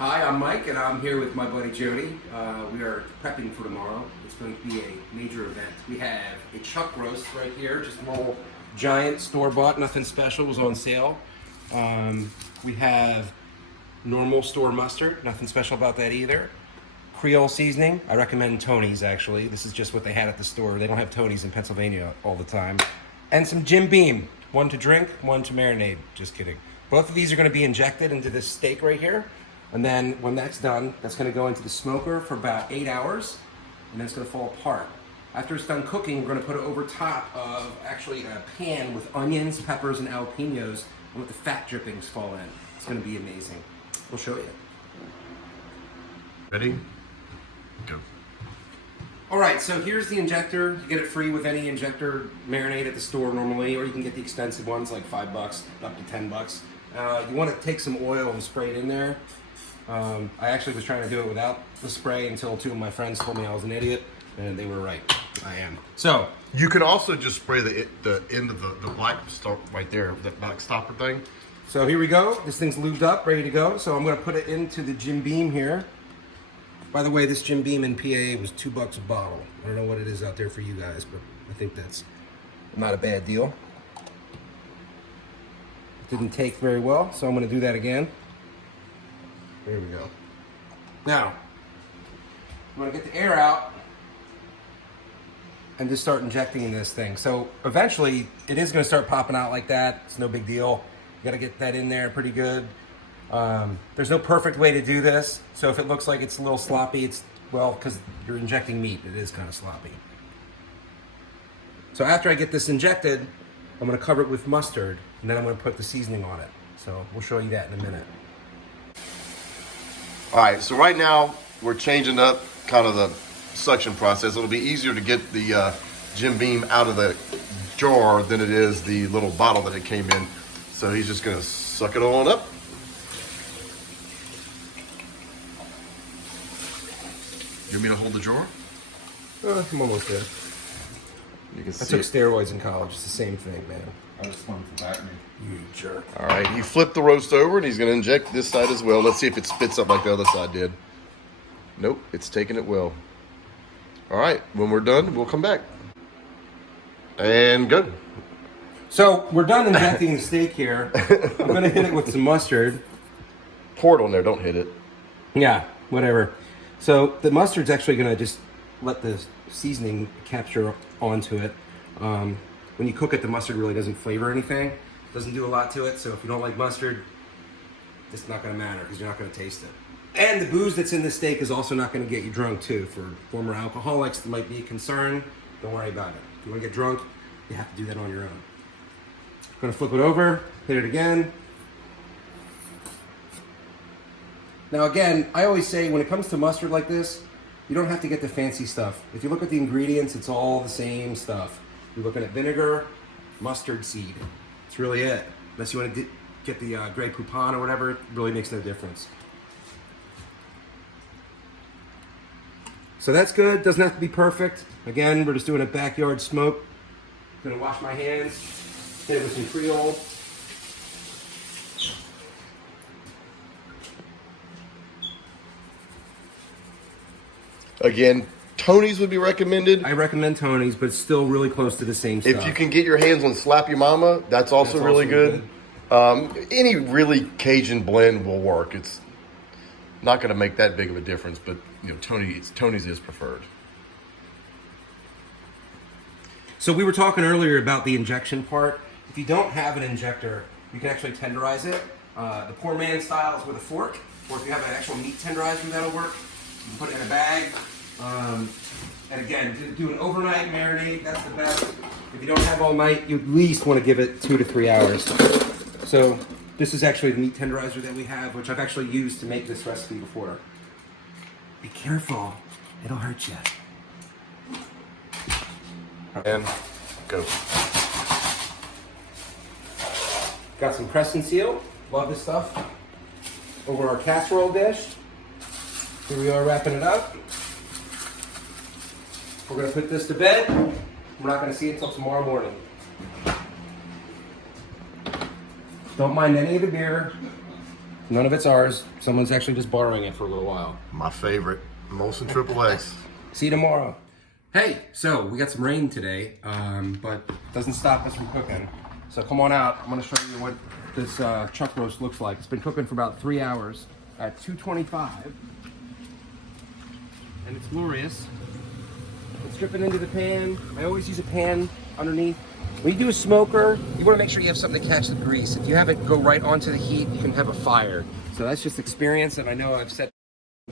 Hi, I'm Mike, and I'm here with my buddy Jody. We are prepping for tomorrow. It's going to be a major event. We have a chuck roast right here, just a little giant store-bought, nothing special, was on sale. We have normal store mustard, nothing special about that either. Creole seasoning, I recommend Tony's actually. This is just what they had at the store. They don't have Tony's in Pennsylvania all the time. And some Jim Beam, one to drink, one to marinate, just kidding. Both of these are going to be injected into this steak right here. And then when that's done, that's going to go into the smoker for about 8 hours, and then it's going to fall apart. After it's done cooking, we're going to put it over top of actually a pan with onions, peppers, and jalapenos, and let the fat drippings fall in. It's going to be amazing. We'll show you. Ready? Go. All right, so here's the injector. You get it free with any injector marinade at the store normally, or you can get the expensive ones like $5 up to $10. You want to take some oil and spray it in there. I actually was trying to do it without the spray until two of my friends told me I was an idiot, and they were right. I am. So You can also just spray the end of the black stop right there, that black stopper thing. So here we go. This thing's lubed up, ready to go. So I'm going to put it into the Jim Beam here. By the way, this Jim Beam in PA was $2 a bottle. I don't know what it is out there for you guys, but I think that's not a bad deal. It didn't take very well, so I'm going to do that again. There we go. Now, I'm going to get the air out and just start injecting in this thing. So eventually, it is going to start popping out like that. It's no big deal. You got to get that in there pretty good. There's no perfect way to do this. So if it looks like it's a little sloppy, it's, well, because you're injecting meat, it is kind of sloppy. So after I get this injected, I'm going to cover it with mustard, and then I'm going to put the seasoning on it. So we'll show you that in a minute. All right, so right now we're changing up kind of the suction process. It'll be easier to get the Jim Beam out of the jar than it is the little bottle that it came in. So he's just gonna suck it on up. You want me to hold the jar? I'm almost there. You can I see took steroids in college. It's the same thing, man. I just wanted to back me. You jerk. All right, he flipped the roast over and he's gonna inject this side as well. Let's see if it spits up like the other side did. Nope, it's taking it well. All right, when we're done, we'll come back. And go. So we're done injecting the steak here. I'm going to hit it with some mustard. Pour it on there, don't hit it. Yeah, whatever. So the mustard's actually going to just let the seasoning capture onto it. When you cook it, the mustard really doesn't flavor anything. Doesn't do a lot to it. So if you don't like mustard, it's not going to matter because you're not going to taste it. And the booze that's in the steak is also not going to get you drunk too. For former alcoholics, that might be a concern. Don't worry about it. If you want to get drunk, you have to do that on your own. I'm going to flip it over, hit it again. Now again, I always say when it comes to mustard like this, you don't have to get the fancy stuff. If you look at the ingredients, it's all the same stuff. You're looking at vinegar, mustard seed. That's really it. Unless you want to get the Grey Poupon or whatever, it really makes no difference. So that's good. Doesn't have to be perfect. Again, we're just doing a backyard smoke. Gonna wash my hands, hit it with some Creole. Again, Tony's would be recommended. I recommend Tony's, but it's still really close to the same stuff. If you can get your hands on Slappy Mama, that's also really good. Any really Cajun blend will work. It's not going to make that big of a difference, but you know, Tony's is preferred. So we were talking earlier about the injection part. If you don't have an injector, you can actually tenderize it. The poor man style is with a fork, or if you have an actual meat tenderizer, that'll work. You can put it in a bag. And again, do an overnight marinade, that's the best. If you don't have all night, you at least want to give it 2 to 3 hours. So this is actually the meat tenderizer that we have, which I've actually used to make this recipe before. Be careful, it'll hurt you. And go. Got some press and seal. Love this stuff. Over our casserole dish. Here we are wrapping it up. We're going to put this to bed. We're not going to see it until tomorrow morning. Don't mind any of the beer. None of it's ours. Someone's actually just borrowing it for a little while. My favorite, Molson Triple X. See you tomorrow. Hey, so we got some rain today, but it doesn't stop us from cooking. So come on out. I'm gonna show you what this chuck roast looks like. It's been cooking for about 3 hours at 225, and it's glorious. It's dripping into the pan. I always use a pan underneath. When you do a smoker, you want to make sure you have something to catch the grease. If you have it go right onto the heat, you can have a fire. So that's just experience, and I know I've set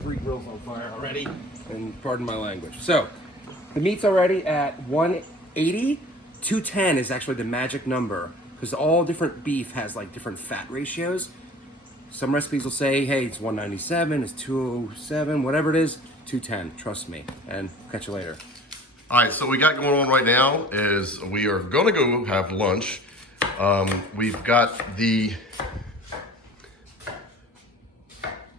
3 grills on fire already, and pardon my language. So the meat's already at 180. 210 is actually the magic number, because all different beef has like different fat ratios. Some recipes will say, hey, it's 197, it's 207, whatever it is, 210, trust me, and catch you later. All right, so we got going on right now is we are gonna go have lunch. We've got the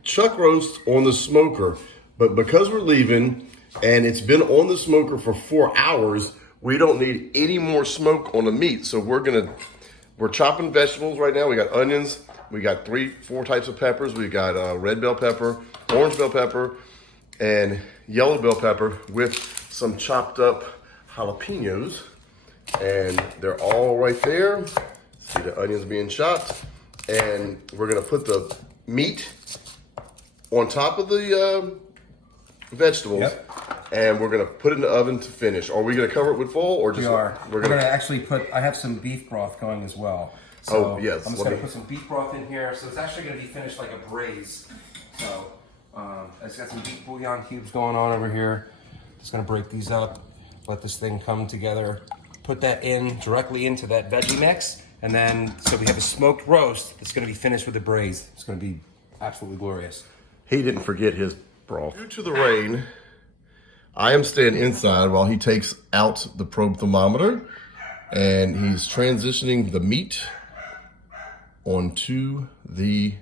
chuck roast on the smoker, but because we're leaving and it's been on the smoker for 4 hours, we don't need any more smoke on the meat. So we're chopping vegetables right now. We got onions, we got 4 types of peppers. We got red bell pepper, orange bell pepper, and yellow bell pepper with some chopped up jalapenos, and they're all right there. See the onions being chopped, and we're gonna put the meat on top of the vegetables. Yep. And we're gonna put it in the oven to finish. Are we gonna cover it with foil or just? We are. We're gonna actually put. I have some beef broth going as well. So oh yes. I'm just gonna put some beef broth in here. So it's actually gonna be finished like a braise. So it's got some beef bouillon cubes going on over here. Just gonna break these up, let this thing come together, put that in directly into that veggie mix, and then so we have a smoked roast that's gonna be finished with a braise. It's gonna be absolutely glorious. He didn't forget his broth. Due to the rain, I am staying inside while he takes out the probe thermometer, and he's transitioning the meat onto the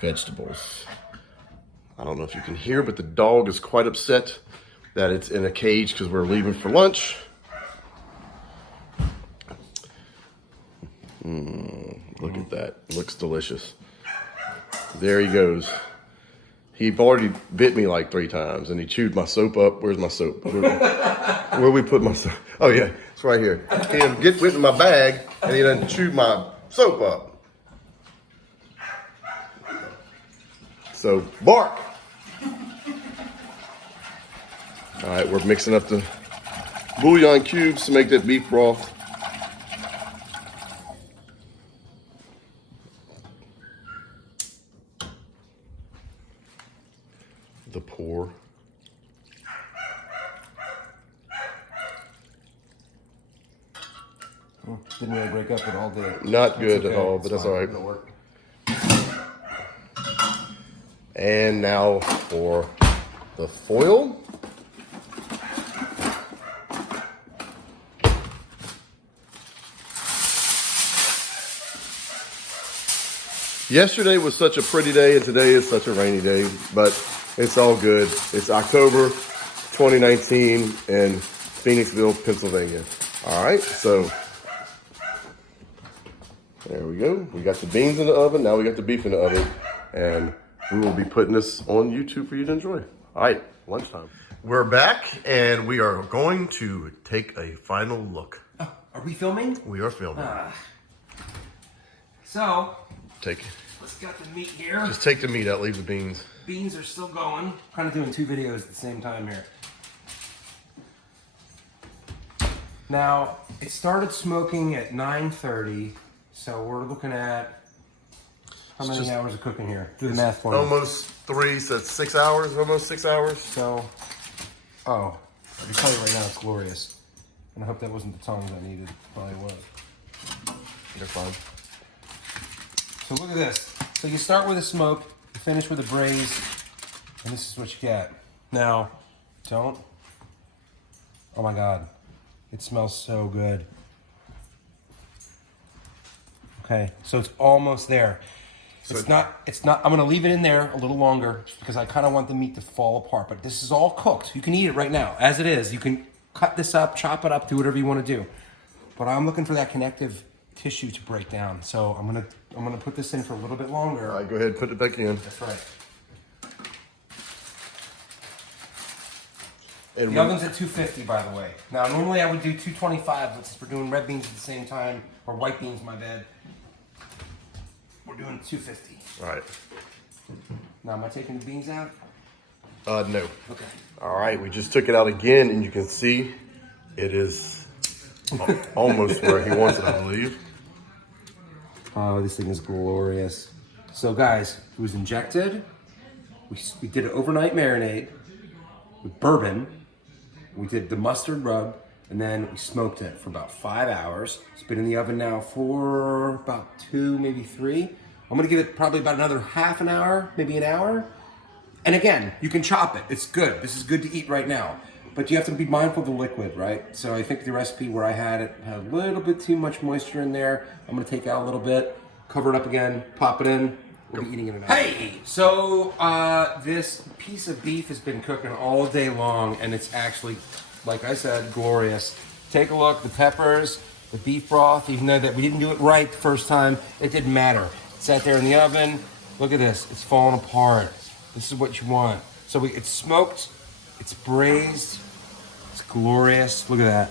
vegetables. I don't know if you can hear, but the dog is quite upset that it's in a cage because we're leaving for lunch. Look at that. Looks delicious. There he goes. He already bit me like 3 times, and he chewed my soap up. Where's my soap? Where we put my soap? Oh yeah, it's right here. He went in my bag, and he done chewed my soap up. So bark. All right, we're mixing up the bouillon cubes to make that beef broth. The pour. Well, didn't really break up at all, did it? Not good at all, but that's all right. It'll work. And now for the foil. Yesterday was such a pretty day, and today is such a rainy day, but it's all good. It's October 2019 in Phoenixville, Pennsylvania. All right, so there we go. We got the beans in the oven. Now we got the beef in the oven, and we will be putting this on YouTube for you to enjoy. All right, lunchtime. We're back, and we are going to take a final look. Oh, are we filming? We are filming. So, Take. let's got the meat here. Just take the meat out, leave the beans. Beans are still going. Kind of doing 2 videos at the same time here. Now, it started smoking at 9:30, so we're looking at how many hours of cooking here? Do the math for me. Almost 3, so it's 6 hours, almost 6 hours. So, I can tell you right now, it's glorious. And I hope that wasn't the tongs I needed. Probably was. They're fine. So look at this. So you start with a smoke, you finish with a braise, and this is what you get. Now, oh my God, it smells so good. Okay, so it's almost there. So it's not, I'm gonna leave it in there a little longer because I kind of want the meat to fall apart, but this is all cooked. You can eat it right now, as it is. You can cut this up, chop it up, do whatever you want to do. But I'm looking for that connective tissue to break down. So I'm gonna put this in for a little bit longer. All right, go ahead, put it back in. That's right. And The oven's at 250, by the way. Now, normally I would do 225, but since we're doing red beans at the same time, or white beans, my bad, we're doing 250. all right. Now, am I taking the beans out? No. Okay. All right, we just took it out again, and you can see it is almost where he wants it, I believe. Oh, this thing is glorious. So, guys, it was injected. We did an overnight marinade with bourbon. We did the mustard rub, and then we smoked it for about 5 hours. It's been in the oven now for about 2, maybe 3. I'm gonna give it probably about another half an hour, maybe an hour. And again, you can chop it. It's good. This is good to eat right now. But you have to be mindful of the liquid, right? So I think the recipe where I had it had a little bit too much moisture in there. I'm gonna take out a little bit, cover it up again, pop it in. We'll be eating it in an hour. Hey, so this piece of beef has been cooking all day long, and it's actually, like I said, glorious. Take a look, the peppers, the beef broth, even though that we didn't do it right the first time, it didn't matter. It sat there in the oven. Look at this, it's falling apart. This is what you want. So it's smoked, it's braised, it's glorious. Look at that.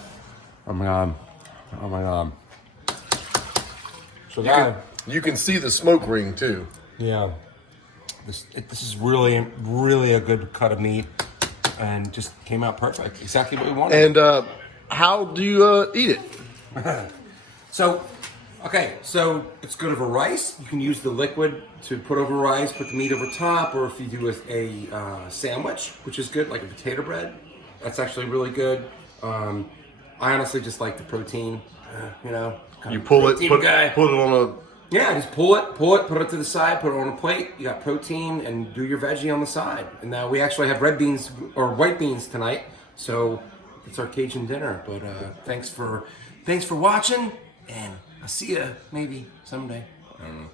Oh my God, oh my God. So You can see the smoke ring too. yeah, this is really a good cut of meat, and just came out perfect. Exactly what we wanted. And how do you eat it? So it's good over rice. You can use the liquid to put over rice, put the meat over top, or if you do a sandwich, which is good, like a potato bread, that's actually really good. I honestly just like the protein, You pull it, put guy. it on a. Yeah, just pull it, put it to the side, put it on a plate. You got protein, and do your veggie on the side. And now we actually have red beans or white beans tonight, so it's our Cajun dinner. But thanks for watching, and I'll see you maybe someday. I don't know.